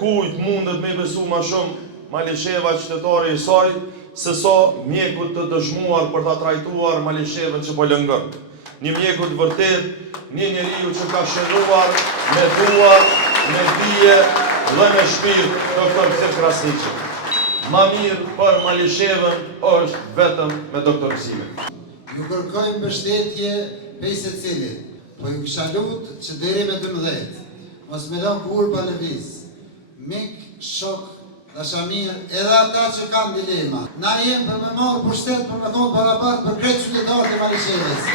kujt mundet me besu ma shumë Malisheva qytetari i saj, se sa mjekut të dëshmuar për ta trajtuar Malishevën që po lëngën. Një mjekut vërtet, një njeriu që ka shënuar me duar, me dije dhe me shpirt doktor Gzim Krasniqi. Ma mirë për Malishevën është vetëm me doktor Gzimin. Ju kërkoj mbështetje pej secilit, po ju kisha lutë që deri me 12, mos me lënë kur pa lëviz. Mik, shok, dashamir, edhe ata që kanë dilema. Na jem për me marrë pushtet për me thonë parabat për krejt qytetarët e Malishevës.